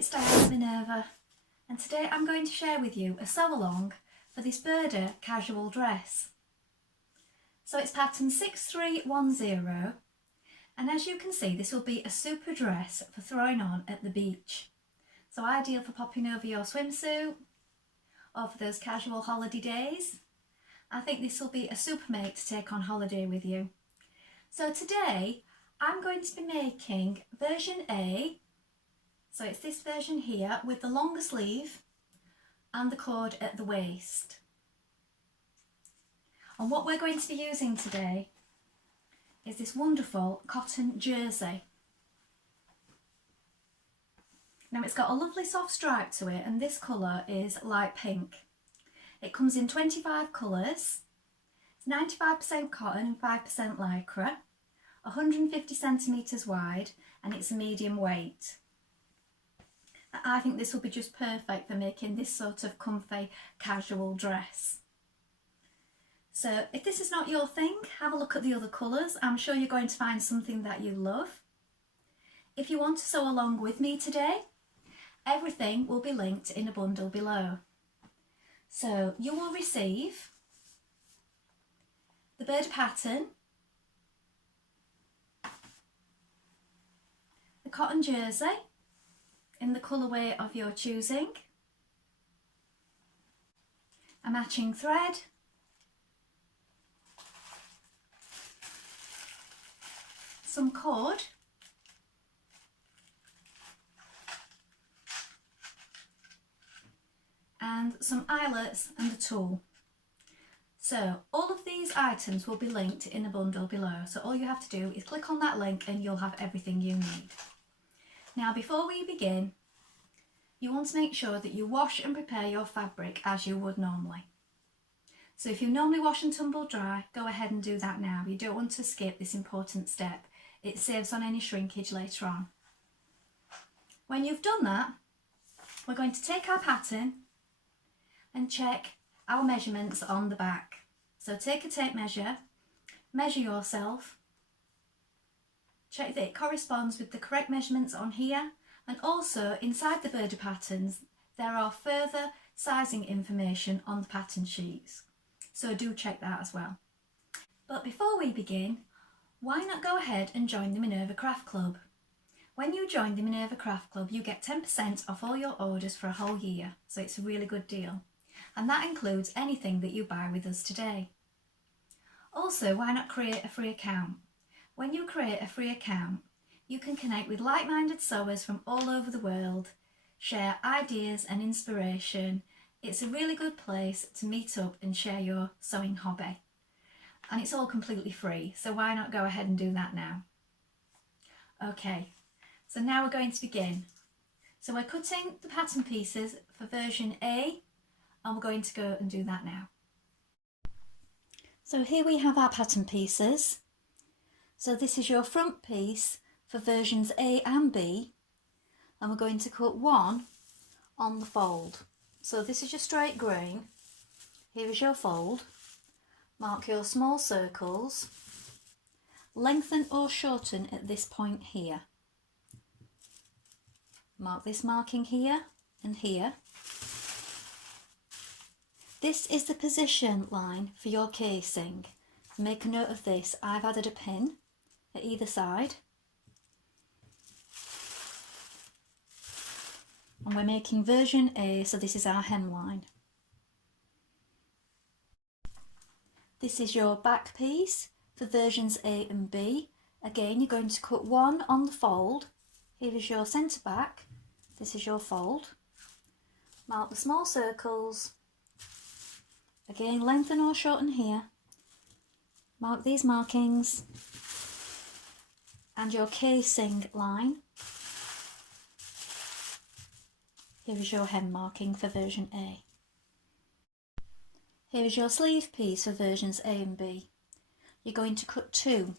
it's Dianne Minerva, and today I'm going to share with you a sew along for this Burda casual dress. So it's pattern 6310, and as you can see this will be a super dress for throwing on at the beach. So ideal for popping over your swimsuit or for those casual holiday days. I think this will be a super mate to take on holiday with you. So today I'm going to be making version A. So it's this version here with the longer sleeve and the cord at the waist. And what we're going to be using today is this wonderful cotton jersey. Now it's got a lovely soft stripe to it, and this colour is light pink. It comes in 25 colours. It's 95% cotton and 5% lycra, 150 centimetres wide, and it's a medium weight. I think this will be just perfect for making this sort of comfy casual dress. So if this is not your thing, have a look at the other colours. I'm sure you're going to find something that you love. If you want to sew along with me today, everything will be linked in a bundle below. So you will receive the Burda pattern, the cotton jersey in the colourway of your choosing, a matching thread, some cord, and some eyelets and a tool. So all of these items will be linked in a bundle below, so all you have to do is click on that link and you'll have everything you need. Now before we begin, you want to make sure that you wash and prepare your fabric as you would normally. So if you normally wash and tumble dry, go ahead and do that now. You don't want to skip this important step. It saves on any shrinkage later on. When you've done that, we're going to take our pattern and check our measurements on the back. So take a tape measure, measure yourself, check that it corresponds with the correct measurements on here, and also inside the Burda patterns there are further sizing information on the pattern sheets, so do check that as well. But before we begin, why not go ahead and join the Minerva Craft Club? When you join the Minerva Craft Club you get 10% off all your orders for a whole year, so it's a really good deal. And that includes anything that you buy with us today. Also, why not create a free account? When you create a free account, you can connect with like-minded sewers from all over the world, share ideas and inspiration. It's a really good place to meet up and share your sewing hobby. And it's all completely free, so why not go ahead and do that now? Okay, so now we're going to begin. So we're cutting the pattern pieces for version A, and we're going to go and do that now. So here we have our pattern pieces. So this is your front piece for versions A and B, and we're going to cut one on the fold. So this is your straight grain, here is your fold, mark your small circles, lengthen or shorten at this point here. Mark this marking here and here. This is the position line for your casing. Make a note of this. I've added a pin at either side. And we're making version A, so this is our hemline. This is your back piece for versions A and B. Again, you're going to cut one on the fold. Here is your centre back. This is your fold. Mark the small circles. Again, lengthen or shorten here. Mark these markings. And your casing line. Here is your hem marking for version A. Here is your sleeve piece for versions A and B. You're going to cut two.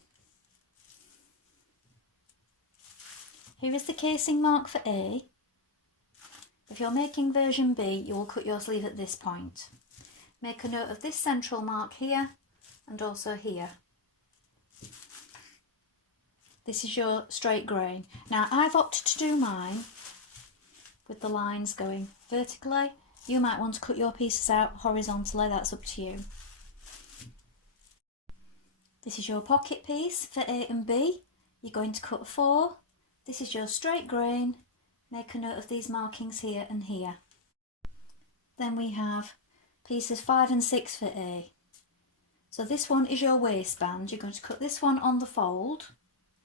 Here is the casing mark for A. If you're making version B, you will cut your sleeve at this point. Make a note of this central mark here and also here. This is your straight grain. Now I've opted to do mine with the lines going vertically. You might want to cut your pieces out horizontally, that's up to you. This is your pocket piece for A and B. You're going to cut 4. This is your straight grain. Make a note of these markings here and here. Then we have pieces 5 and 6 for A. So this one is your waistband. You're going to cut this one on the fold,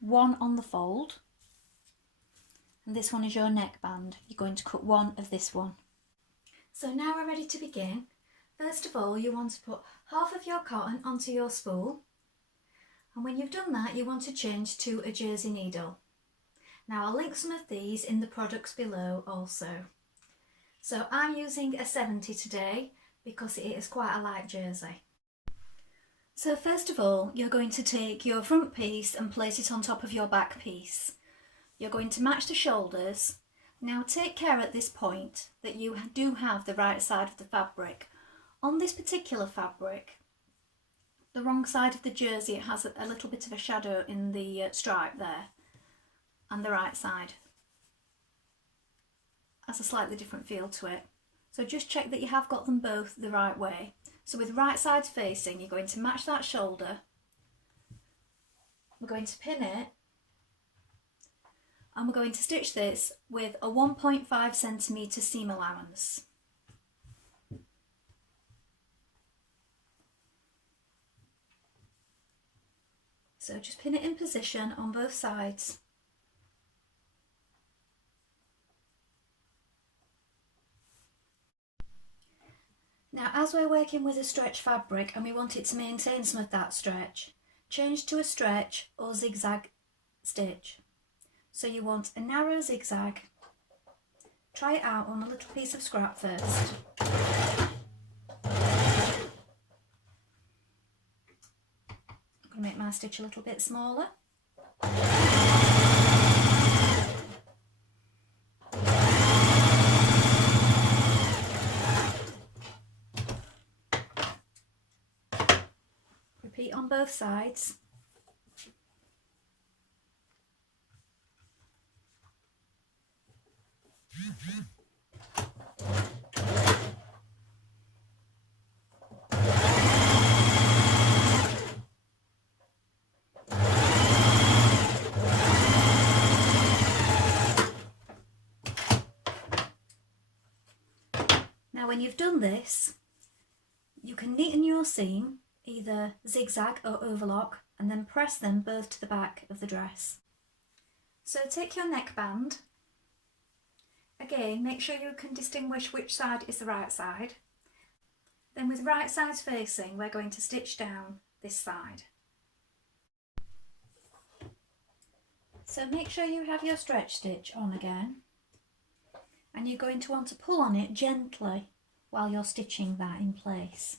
one on the fold. And this one is your neckband. You're going to cut one of this one. So now we're ready to begin. First of all, you want to put half of your cotton onto your spool. And when you've done that, you want to change to a jersey needle. Now I'll link some of these in the products below also. So I'm using a 70 today because it is quite a light jersey. So first of all, you're going to take your front piece and place it on top of your back piece. You're going to match the shoulders. Now take care at this point that you do have the right side of the fabric. On this particular fabric, the wrong side of the jersey, it has a little bit of a shadow in the stripe there, and the right side has a slightly different feel to it. So just check that you have got them both the right way. So with right sides facing, you're going to match that shoulder. We're going to pin it, and we're going to stitch this with a 1.5 centimetre seam allowance. So just pin it in position on both sides. Now as we're working with a stretch fabric and we want it to maintain some of that stretch, change to a stretch or zigzag stitch. So you want a narrow zigzag. Try it out on a little piece of scrap first. I'm going to make my stitch a little bit smaller. Repeat on both sides. Now when you've done this, you can neaten your seam, either zigzag or overlock, and then press them both to the back of the dress. So take your neckband. Again, make sure you can distinguish which side is the right side. Then with right sides facing, we're going to stitch down this side. So make sure you have your stretch stitch on again. And you're going to want to pull on it gently while you're stitching that in place.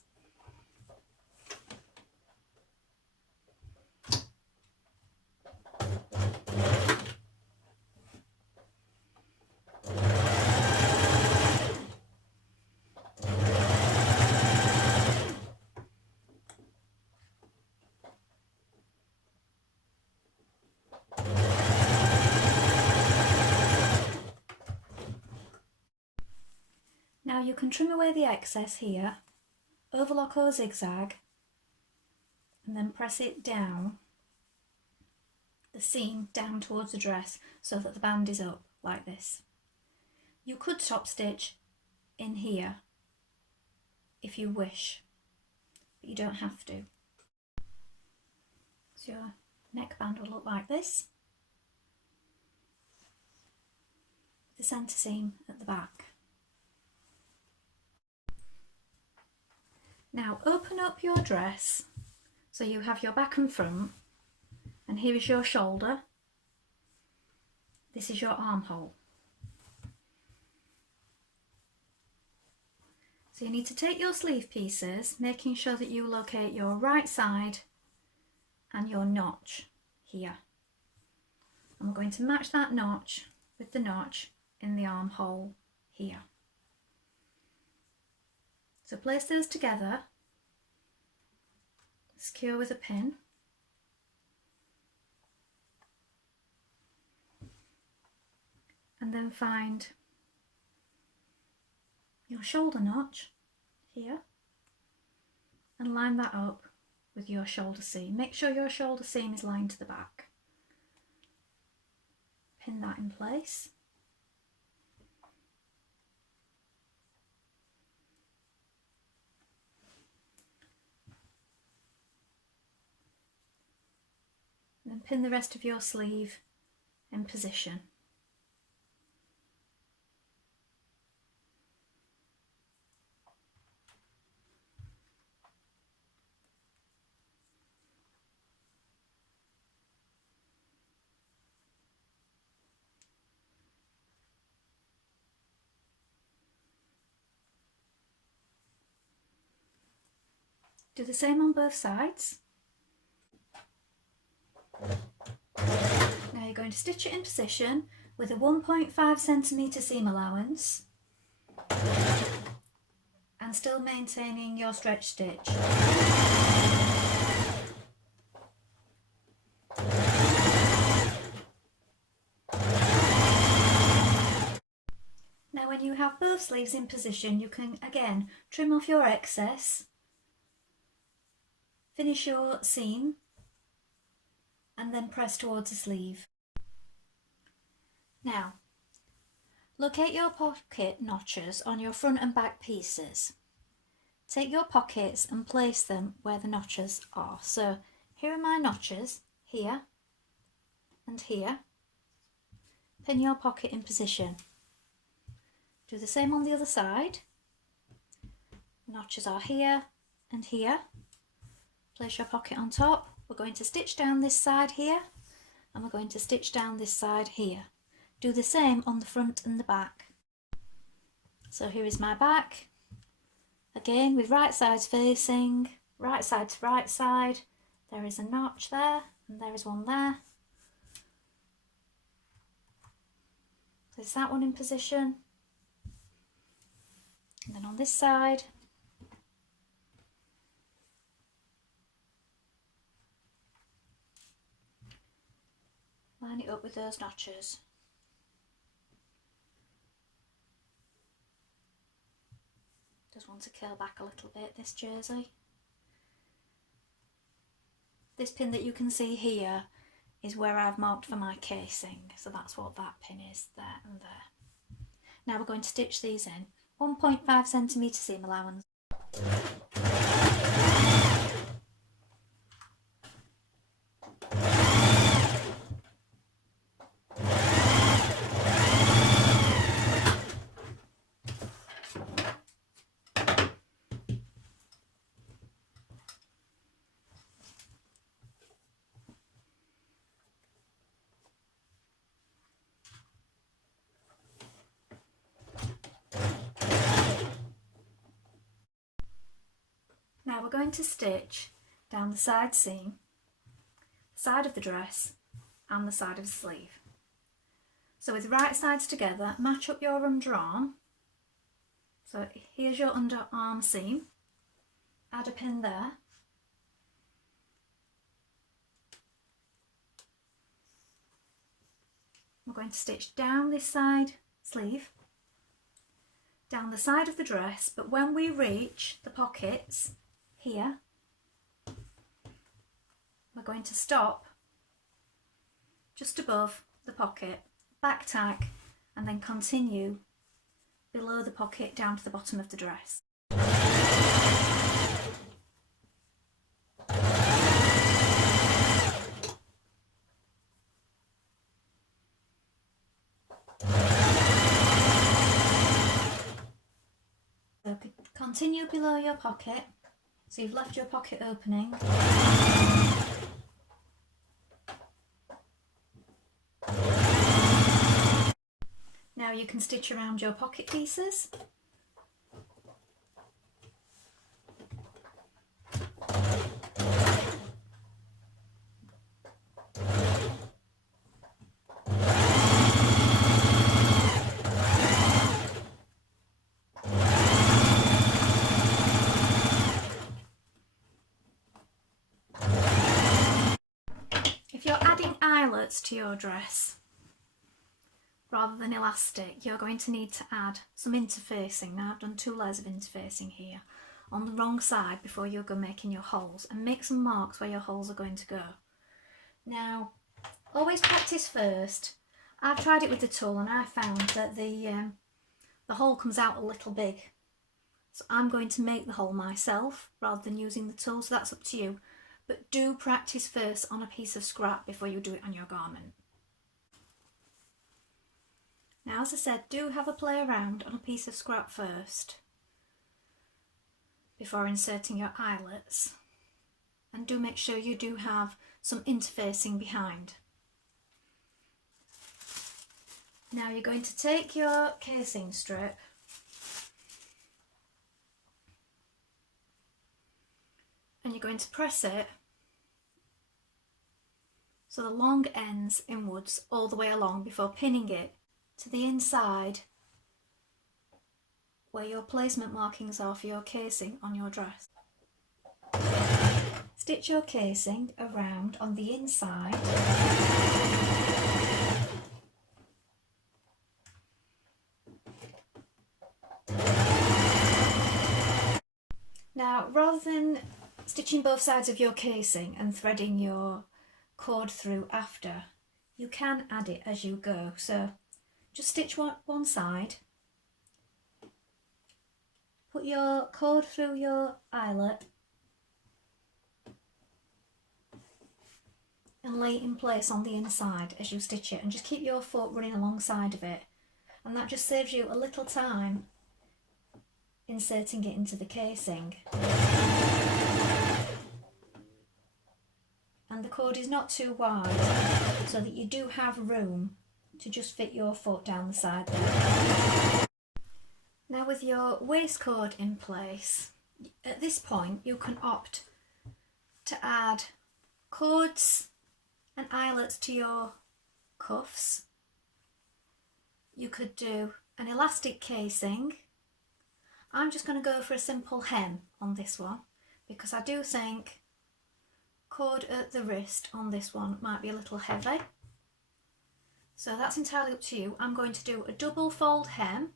Now you can trim away the excess here, overlock or zigzag, and then press it down, the seam down towards the dress so that the band is up like this. You could top stitch in here if you wish, but you don't have to. So your neckband will look like this, the centre seam at the back. Now open up your dress so you have your back and front, and here is your shoulder, this is your armhole. So you need to take your sleeve pieces, making sure that you locate your right side and your notch here. And we're going to match that notch with the notch in the armhole here. So place those together, secure with a pin, and then find your shoulder notch here and line that up with your shoulder seam. Make sure your shoulder seam is lined to the back. Pin that in place. And then pin the rest of your sleeve in position. Do the same on both sides. Now you're going to stitch it in position with a 1.5cm seam allowance and still maintaining your stretch stitch. Now when you have both sleeves in position, you can again trim off your excess, finish your seam and then press towards the sleeve. Now, locate your pocket notches on your front and back pieces. Take your pockets and place them where the notches are. So here are my notches, here and here. Pin your pocket in position. Do the same on the other side. Notches are here and here. Place your pocket on top. We're going to stitch down this side here and we're going to stitch down this side here. Do the same on the front and the back. So here is my back. Again with right sides facing, right side to right side. There is a notch there and there is one there. Place that one in position. And then on this side, line it up with those notches. Just want to curl back a little bit, this jersey. This pin that you can see here is where I've marked for my casing, so that's what that pin is, there and there. Now we're going to stitch these in. 1.5cm seam allowance. Now we're going to stitch down the side seam, side of the dress and the side of the sleeve. So with right sides together, match up your underarm. So here's your underarm seam, add a pin there. We're going to stitch down this side sleeve, down the side of the dress, but when we reach the pockets, here, we're going to stop just above the pocket, back tack and then continue below the pocket down to the bottom of the dress. So continue below your pocket. So you've left your pocket opening. Now you can stitch around your pocket pieces. If you're adding eyelets to your dress, rather than elastic, you're going to need to add some interfacing. Now I've done 2 layers of interfacing here on the wrong side before you go making your holes, and make some marks where your holes are going to go. Now, always practice first. I've tried it with the tool and I found that the hole comes out a little big. So I'm going to make the hole myself rather than using the tool, so that's up to you. But do practice first on a piece of scrap before you do it on your garment. Now, as I said, do have a play around on a piece of scrap first before inserting your eyelets. And do make sure you do have some interfacing behind. Now you're going to take your casing strip and you're going to press it so the long ends inwards all the way along before pinning it to the inside where your placement markings are for your casing on your dress. Stitch your casing around on the inside Now, rather than stitching both sides of your casing and threading your cord through after, you can add it as you go. So just stitch one side, put your cord through your eyelet and lay it in place on the inside as you stitch it, and just keep your foot running alongside of it, and that just saves you a little time inserting it into the casing. And the cord is not too wide, so that you do have room to just fit your foot down the side there. Now, with your waistcord in place, at this point you can opt to add cords and eyelets to your cuffs. You could do an elastic casing. I'm just going to go for a simple hem on this one because I do think cord at the wrist on this one might be a little heavy. So that's entirely up to you. I'm going to do a double fold hem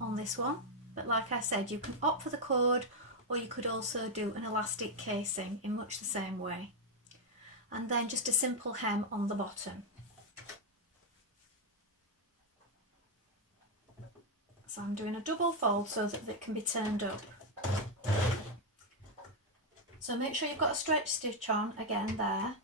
on this one, but like I said, you can opt for the cord, or you could also do an elastic casing in much the same way. And then just a simple hem on the bottom. So I'm doing a double fold so that it can be turned up. So make sure you've got a stretch stitch on again there.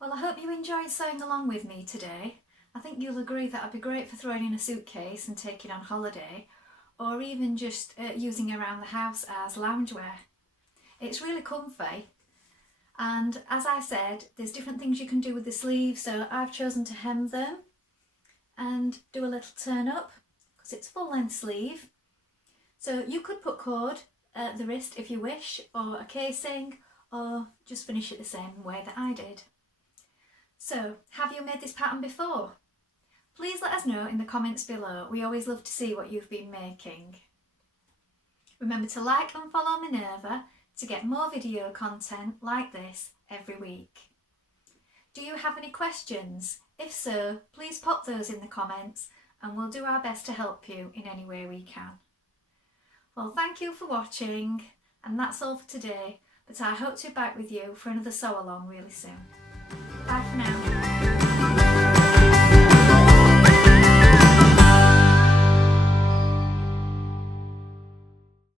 Well, I hope you enjoyed sewing along with me today. I think you'll agree that I'd be great for throwing in a suitcase and taking on holiday, or even just using around the house as loungewear. It's really comfy, and as I said, there's different things you can do with the sleeves, so I've chosen to hem them and do a little turn up because it's full length sleeve. So you could put cord at the wrist if you wish, or a casing, or just finish it the same way that I did. So, have you made this pattern before? Please let us know in the comments below. We always love to see what you've been making. Remember to like and follow Minerva to get more video content like this every week. Do you have any questions? If so, please pop those in the comments and we'll do our best to help you in any way we can. Well, thank you for watching, and that's all for today, but I hope to be back with you for another sew along really soon. Bye for now.